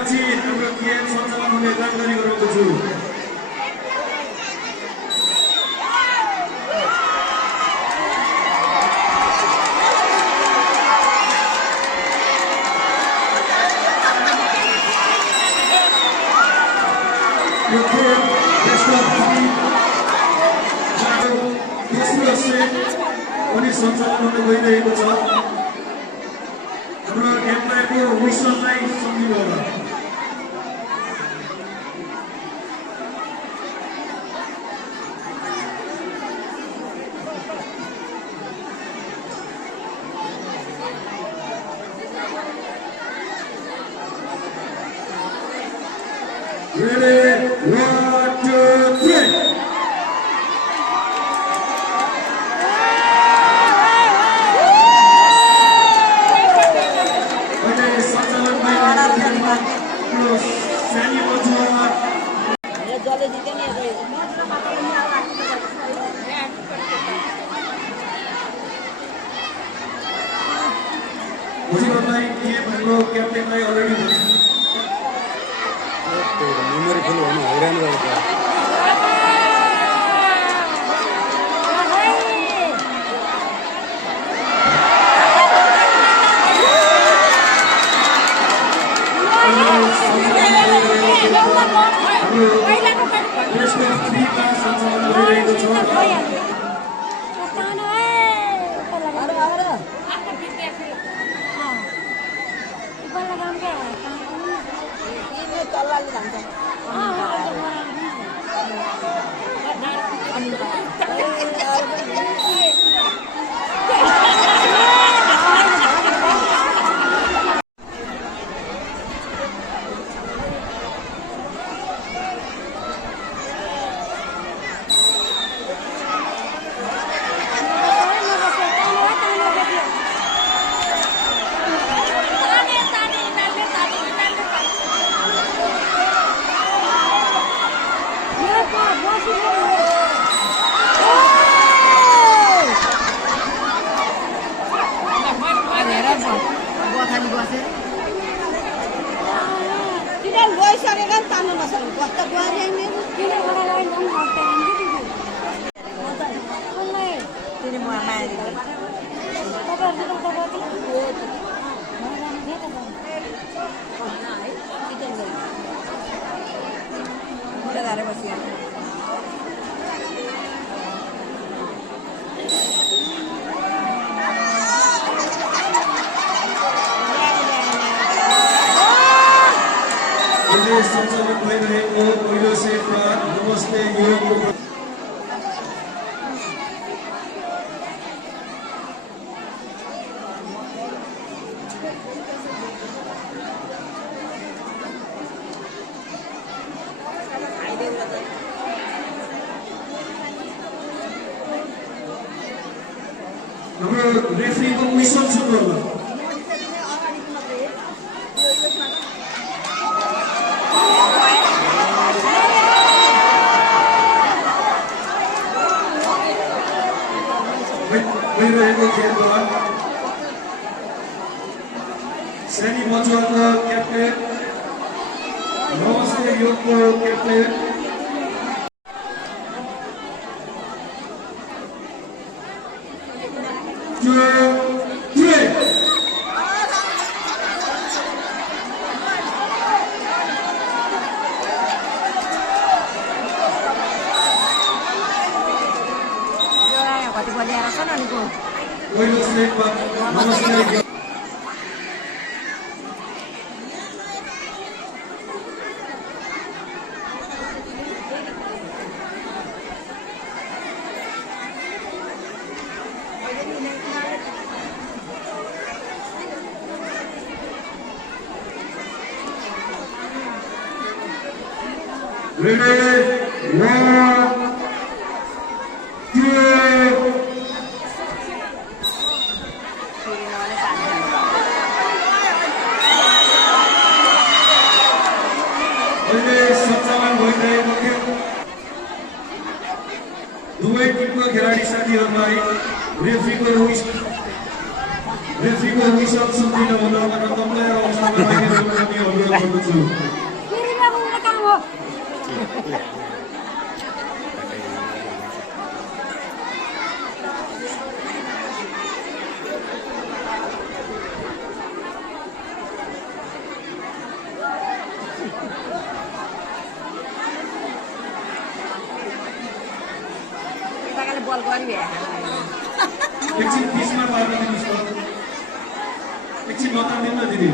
पछि हाम्रो गेम सञ्चालन हुने जानकारी गराउँदछु यो खेल दोस्रो सेट पनि सञ्चालन हुन गइरहेको छ हाम्रो एम्पायरको विसललाई सम्झिनु होला Ready, 1, 2, 3. क्याप्टेनलाई अलरेडी मेमोरी फुल हुनु हैरान गरेको सञ्चालन भइरहेको पहिलो सेटमा नमस्ते युरोपको हाम्रो रेफ्रीको विसल सुन्नु होला भइरहेको खेलमा सेनी मजुवाको क्याप्टेन नमस्ते योगको क्याप्टेन पहिलो सेटमा नमस्ते Ready, 1, 2. दुवै टिमको खेलाडी साथीहरूलाई रेफ्रीको रेफ्रीको विशाल सम्झिन हुनबाट तपाईँलाई अवस्थामा राखिरहेको हामी अनुरोध गर्दछु। फेरि लगाउनु काम हो। बल गरी एकछिन बिचमा पार्न दिनुहोस् त। एकछिन नतानिदिनु न दिदी।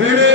रेडी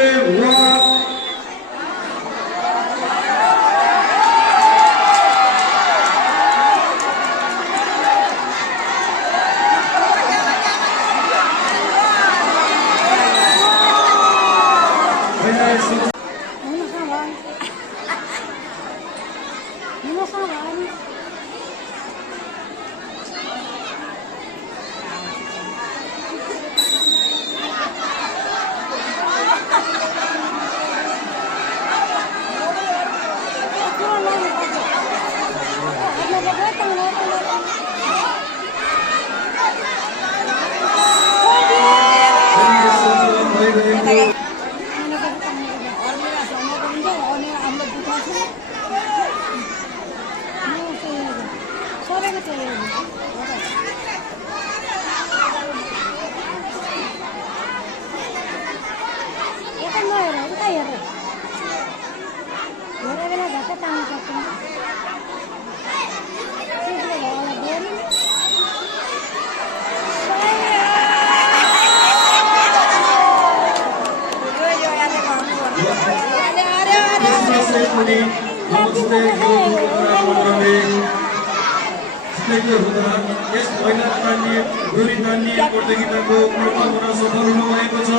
वान यस महिला तान्ने डोरी तान्ने प्रतियोगिताको प्रथम हुन सफल हुनुभएको छ।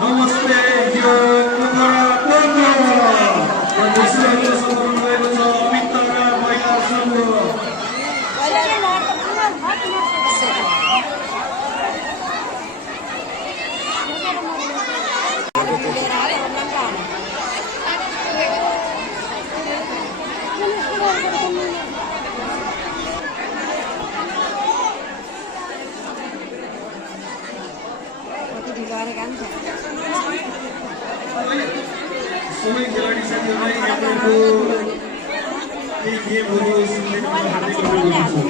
नमस्ते यो पोखरा पन्ध्र र दोस्रो सफल हुनुभएको छ अमित तारा महिला संघ। सबै खेलाडी साथीहरूलाई एकपल्टको केही गेमहरू सुन्ने हार्दिक अनुरोध गर्दछु।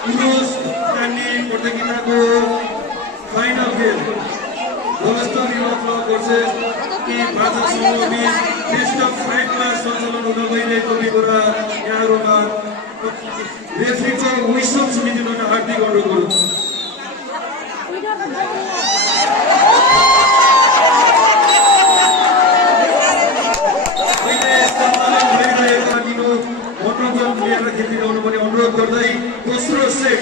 पुरुष तान्ने प्रतियोगिताको फाइनल खेल गोलस्तर युवा क्लब भर्सेस ती बाजा समूह बीच बेस्ट अफ 5 मा सञ्चालन हुन गइरहेको बेला यहाँहरूमा रेफ्रीको विश्व समितिबाट हार्दिक अनुरोध गर्दछु। मनोरञ्जन लिएर खेलिरहनु पनि अनुरोध गर्दै दोस्रो सेट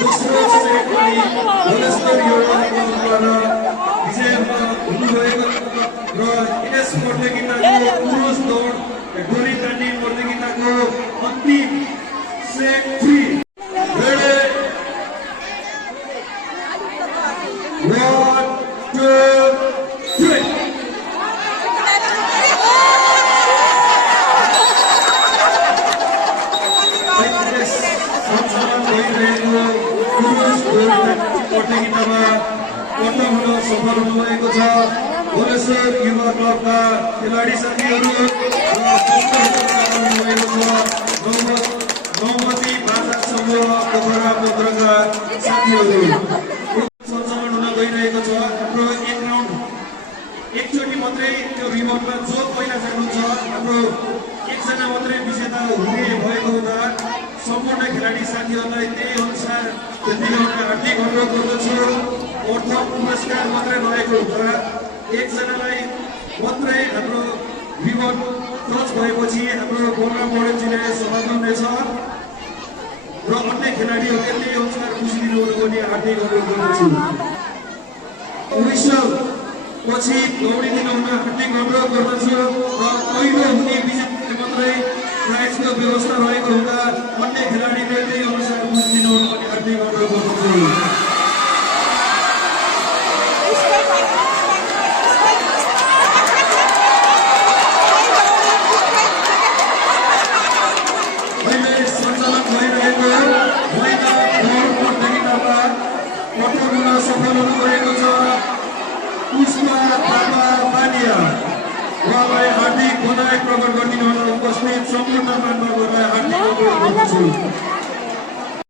दोस्रो सेट पनि गोलस्तर युवा क्लबद्वारा विजय हुनुभएको र यस प्रतियोगिताको पुरुष दौड डोरी तान्ने प्रतियोगिताको अन्तिम सेट 3 रेडी 1 2 3 प्रतियोगितामा प्रथम हुन सफल हुनुभएको छ गोलेश्वर युवा क्लबका खेलाडी साथीहरू हुनुभएको छ नौमती बाजा समूह पोखरा पत्रका साथीहरू। सञ्चालन हुन गइरहेको छ। हाम्रो एक राउन्ड एकचोटि मात्रै त्यो रिमोटमा जो पहिला जानुहुन्छ हाम्रो एकजना मात्रै विजेता हुने भएको हुँदा सम्पूर्ण खेलाडी साथीहरूलाई त्यही अनुसार दिलाउन हार्दिक अनुरोध गर्दछु। प्रथम पुरस्कार मात्रै रहेको हुँदा एकजनालाई मात्रै हाम्रो रिबन टच भएपछि हाम्रो गोर्खा मोडेलजीले समापन हुनेछ र अन्य खेलाडीहरूले यही अनुसार खुसी दिनुहुन पनि हार्दिक अनुरोध गर्दछु। पछि दौडिदिनुहुन हार्दिक अनुरोध गर्दछु र पहिलो हुने विजेताले मात्रै प्राइजको व्यवस्था रहेको हुँदा अन्य खेलाडीले त्यही अनुसार खुसी दिनुहुन पनि हार्दिक अनुरोध गर्दछु। सफल हुनुभएको छ पुष्पा थापा बानिया। उहाँलाई हार्दिक बधाई प्रकट गरिदिनुहुन उपस्थित सम्पूर्ण मान्यवरलाई हार्दिक अनुरोध गर्दछु।